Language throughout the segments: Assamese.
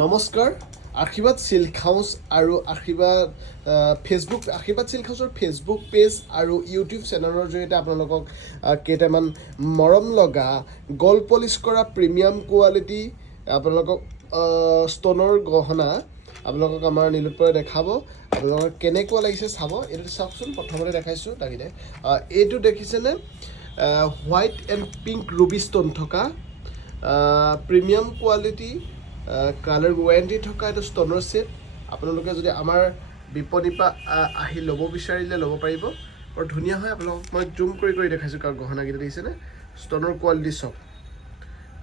নমস্কাৰ আশীৰ্বাদ সিল্ক হাউচ আৰু আশীৰ্বাদ ফেচবুক আশীৰ্বাদ সিল্ক হাউচৰ ফেচবুক পেজ আৰু ইউটিউব চেনেলৰ জৰিয়তে আপোনালোকক কেইটামান মৰম লগা গল্ড পলিচ কৰা প্ৰিমিয়াম কোৱালিটি আপোনালোকক ষ্টনৰ গহনা আপোনালোকক আমাৰ নীলোৎপলে দেখাব। আপোনালোকক কেনেকুৱা লাগিছে চাব। এইটো চাওকচোন, প্ৰথমতে দেখাইছোঁ দাগিনে। এইটো দেখিছেনে white and pink Ruby stone থকা প্ৰিমিয়াম কোৱালিটি কালাৰ ৱাৰেণ্টি থকা এইটো ষ্টনৰ ছেট। আপোনালোকে যদি আমাৰ বিপণীৰ পৰা আহি ল'ব বিচাৰিলে ল'ব পাৰিব। বৰ ধুনীয়া হয়। আপোনালোকক মই জুম কৰি দেখাইছোঁ কাৰণ গহনাকেইটা দেখিছেনে। ষ্টনৰ কোৱালিটি চব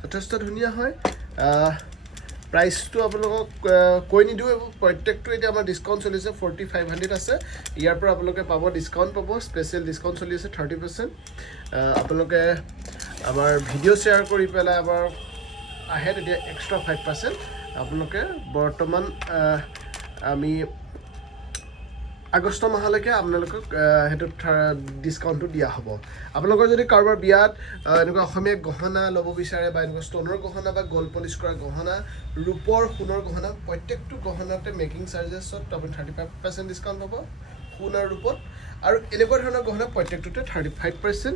যথেষ্ট ধুনীয়া হয়। প্ৰাইচটো আপোনালোকক কৈ নিদিওঁ, এইবোৰ প্ৰত্যেকটো এতিয়া আমাৰ ডিছকাউণ্ট চলিছে 4500 আছে। ইয়াৰ পৰা আপোনালোকে পাব ডিছকাউণ্ট পাব, স্পেচিয়েল ডিছকাউণ্ট চলি আছে 30%। আপোনালোকে আমাৰ ভিডিঅ' শ্বেয়াৰ কৰি পেলাই আমাৰ আহে তেতিয়া এক্সট্ৰা 5%। আপোনালোকে বৰ্তমান আমি আগষ্ট মাহলৈকে আপোনালোকক সেইটো ডিছকাউণ্টটো দিয়া হ'ব। আপোনালোকৰ যদি কাৰোবাৰ বিয়াত এনেকুৱা অসমীয়া গহনা ল'ব বিচাৰে বা এনেকুৱা ষ্টনৰ গহনা বা গল্ড পলিচ কৰা গহনা, ৰূপৰ সোণৰ গহনা, প্ৰত্যেকটো গহনাতে মেকিং চাৰ্জেছত আপুনি 35% ডিছকাউণ্ট পাব সোণ আৰু ৰূপত। আৰু এনেকুৱা ধৰণৰ গহনা প্ৰত্যেকটোতে 35%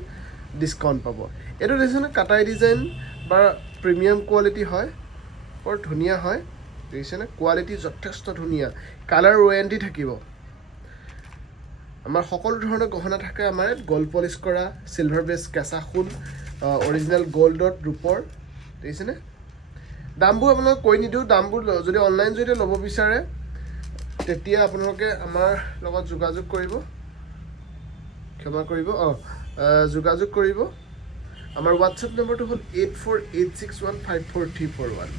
ডিছকাউণ্ট পাব। এইটো দেখিছেনে কাটাই ডিজাইন বা প্ৰিমিয়াম কোৱালিটি হয়, বৰ ধুনীয়া হয়। দেখিছেনে কোৱালিটি যথেষ্ট ধুনীয়া। কালাৰ ৱাৰেণ্টি থাকিব। আমাৰ সকলো ধৰণৰ গহনা থাকে আমাৰ গল্ড পলিচ কৰা চিলভাৰ বেছ কেঁচা সোণ অৰিজিনেল গল্ডত ৰূপৰ। দেখিছেনে দামবোৰ আপোনালোক কৈ নিদিওঁ। দামবোৰ যদি অনলাইন যদি ল'ব বিচাৰে তেতিয়া আপোনালোকে আমাৰ লগত যোগাযোগ কৰিব, যোগাযোগ কৰিব। আমাৰ হোৱাটছএপ নম্বৰটো হ'ল 8486154341।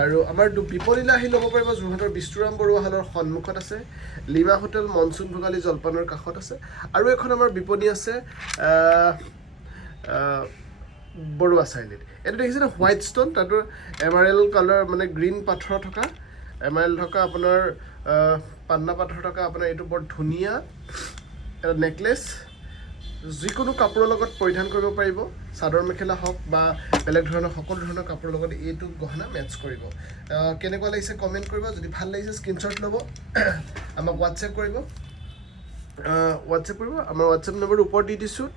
আৰু আমাৰ বিপণীলৈ আহি ল'ব পাৰিব। যোৰহাটৰ বিষ্ণুৰাম বৰুৱা হলৰ সন্মুখত আছে, লীমা হোটেল মনচুন ভোগালী জলপানৰ কাষত আছে। আৰু এখন আমাৰ বিপণী আছে বৰুৱা চাৰিআলিত। এইটো দেখিছেনে হোৱাইট ষ্টন, তাতো এমাৰেল কালাৰ মানে গ্ৰীণ পাথৰ থকা এমাৰেল থকা আপোনাৰ পান্না পাথৰ থকা আপোনাৰ এইটো বৰ ধুনীয়া এটা নেকলেছ। যিকোনো কাপোৰৰ লগত পৰিধান কৰিব পাৰিব, চাদৰ মেখেলা হওক বা বেলেগ ধৰণৰ সকলো ধৰণৰ কাপোৰৰ লগত এইটো গহনা মেটচ কৰিব। কেনেকুৱা লাগিছে কমেণ্ট কৰিব। যদি ভাল লাগিছে স্ক্ৰীনশ্বট ল'ব, আমাক হোৱাটছএপ কৰিব। আমাৰ হোৱাটছএপ নম্বৰটো ওপৰত দি দিছোঁ।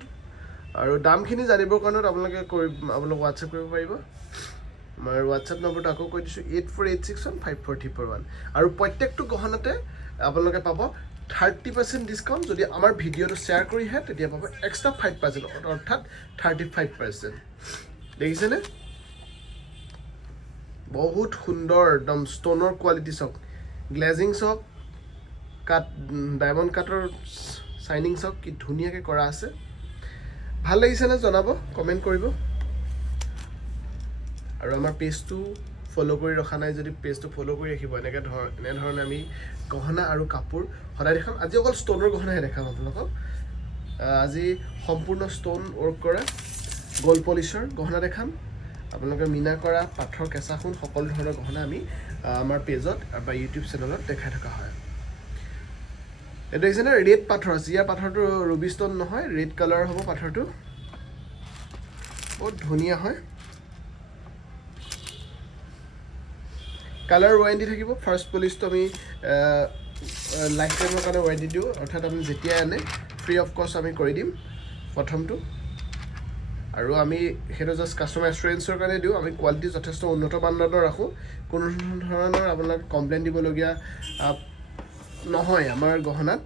আৰু দামখিনি জানিবৰ কাৰণেও আপোনালোকে হোৱাটছএপ কৰিব পাৰিব। আমাৰ হোৱাটছএপ নম্বৰটো আকৌ কৈ দিছোঁ 8486154341। আৰু প্ৰত্যেকটো গহনাতে আপোনালোকে পাব 30% ডিছকাউণ্ট। যদি আমাৰ ভিডিঅ'টো শ্বেয়াৰ কৰিহে তেতিয়া পাব এক্সট্ৰা 5%, অৰ্থাৎ 35%। দেখিছেনে বহুত সুন্দৰ একদম ষ্টনৰ কোৱালিটি চাওক, গ্লেজিং চাওক, ডায়মণ্ড কাটৰ চাইনিং চাওক, কি ধুনীয়াকৈ কৰা আছে। ভাল লাগিছেনে জনাব, কমেণ্ট কৰিব। আৰু আমাৰ পেজটো ফ'ল' কৰি ৰখা নাই যদি পেজটো ফ'ল' কৰি ৰাখিব। এনেধৰণে আমি গহনা আৰু কাপোৰ সদায় দেখাম। আজি অকল ষ্টনৰ গহনাহে দেখাম আপোনালোকক। আজি সম্পূৰ্ণ ষ্টন ৱৰ্ক কৰা গল্ড পলিচৰ গহনা দেখাম। আপোনালোকে মীনা কৰা পাথৰ কেঁচা সোণ সকলো ধৰণৰ গহনা আমি আমাৰ পেজত বা ইউটিউব চেনেলত দেখাই থকা হয়। এইটো দেখিছেনে ৰেড পাথৰ আছে। ইয়াৰ পাথৰটো ৰুবি ষ্টন নহয়, ৰেড কালাৰ হ'ব পাথৰটো। বহুত ধুনীয়া হয়। কালাৰ ৱাৰেণ্টি থাকিব। ফাৰ্ষ্ট পলিচটো আমি লাইফ টাইমৰ কাৰণে ৱাৰেণ্টি দিওঁ, অৰ্থাৎ আমি যেতিয়াই আনে ফ্ৰী অফ কষ্ট আমি কৰি দিম প্ৰথমটো। আৰু আমি সেইটো জাষ্ট কাষ্টমাৰ এক্সপিৰিয়েঞ্চৰ কাৰণে দিওঁ। আমি কোৱালিটি যথেষ্ট উন্নত মানদণ্ডৰ ৰাখোঁ। কোনো ধৰণৰ আপোনাক কমপ্লেইন দিবলগীয়া নহয় আমাৰ গহনাত।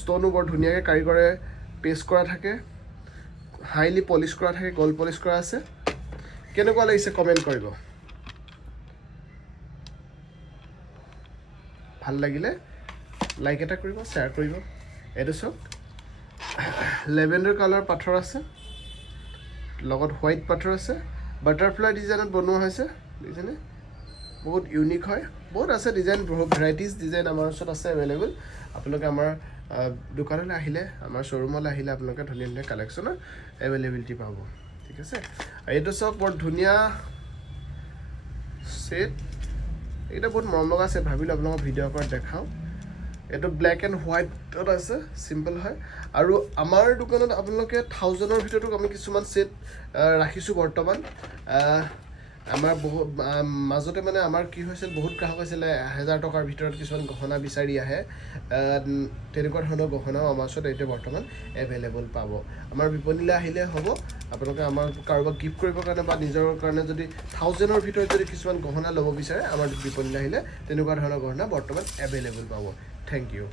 ষ্টনো বৰ ধুনীয়াকৈ কাৰিকৰে পেষ্ট কৰা থাকে, হাইলি পলিচ কৰা থাকে, গল্ড পলিচ কৰা আছে। কেনেকুৱা লাগিছে কমেণ্ট কৰিব। ভাল লাগিলে লাইক এটা কৰিব, শ্বেয়াৰ কৰিব। এইটো চাওক লেভেণ্ডাৰ কালাৰ পাথৰ আছে, লগত হোৱাইট পাথৰ আছে, বাটাৰফ্লাই ডিজাইনত বনোৱা হৈছে। দেখিছেনে বহুত ইউনিক হয়। বহুত আছে ডিজাইন, বহুত ভেৰাইটিজ ডিজাইন আমাৰ ওচৰত আছে এভেইলেবল। আপোনালোকে আমাৰ দোকানলৈ আহিলে, আমাৰ শ্ব'ৰুমলৈ আহিলে আপোনালোকে ধুনীয়া ধুনীয়া কালেকশ্যনৰ এভেইলেবিলিটি পাব। ঠিক আছে। এইটো চাওক বৰ ধুনীয়া ছেট। এইকেইটা বহুত মৰম লগা ছেট। ভাবিলোঁ আপোনালোকক ভিডিঅ' কৰাত দেখাওঁ। এইটো ব্লেক এণ্ড হোৱাইটত আছে, চিম্পল হয়। আৰু আমাৰ দোকানত আপোনালোকে 1000ৰ ভিতৰতো আমি কিছুমান ছেট ৰাখিছোঁ বৰ্তমান। আমাৰ বহুত মাজতে মানে আমাৰ কি হৈছিল, বহুত গ্ৰাহক আছিলে 1000 টকাৰ ভিতৰত কিছুমান গহনা বিচাৰি আহে। তেনেকুৱা ধৰণৰ গহনাও আমাৰ ওচৰত এতিয়া বৰ্তমান এভেইলেবল পাব। আমাৰ বিপণীলৈ আহিলে হ'ব। আপোনালোকে আমাৰ কাৰোবাক গিফ্ট কৰিবৰ কাৰণে বা নিজৰ কাৰণে যদি 1000ৰ ভিতৰত যদি কিছুমান গহনা ল'ব বিচাৰে, আমাৰ বিপণীলৈ আহিলে তেনেকুৱা ধৰণৰ গহনা বৰ্তমান এভেইলেবল পাব। Thank U.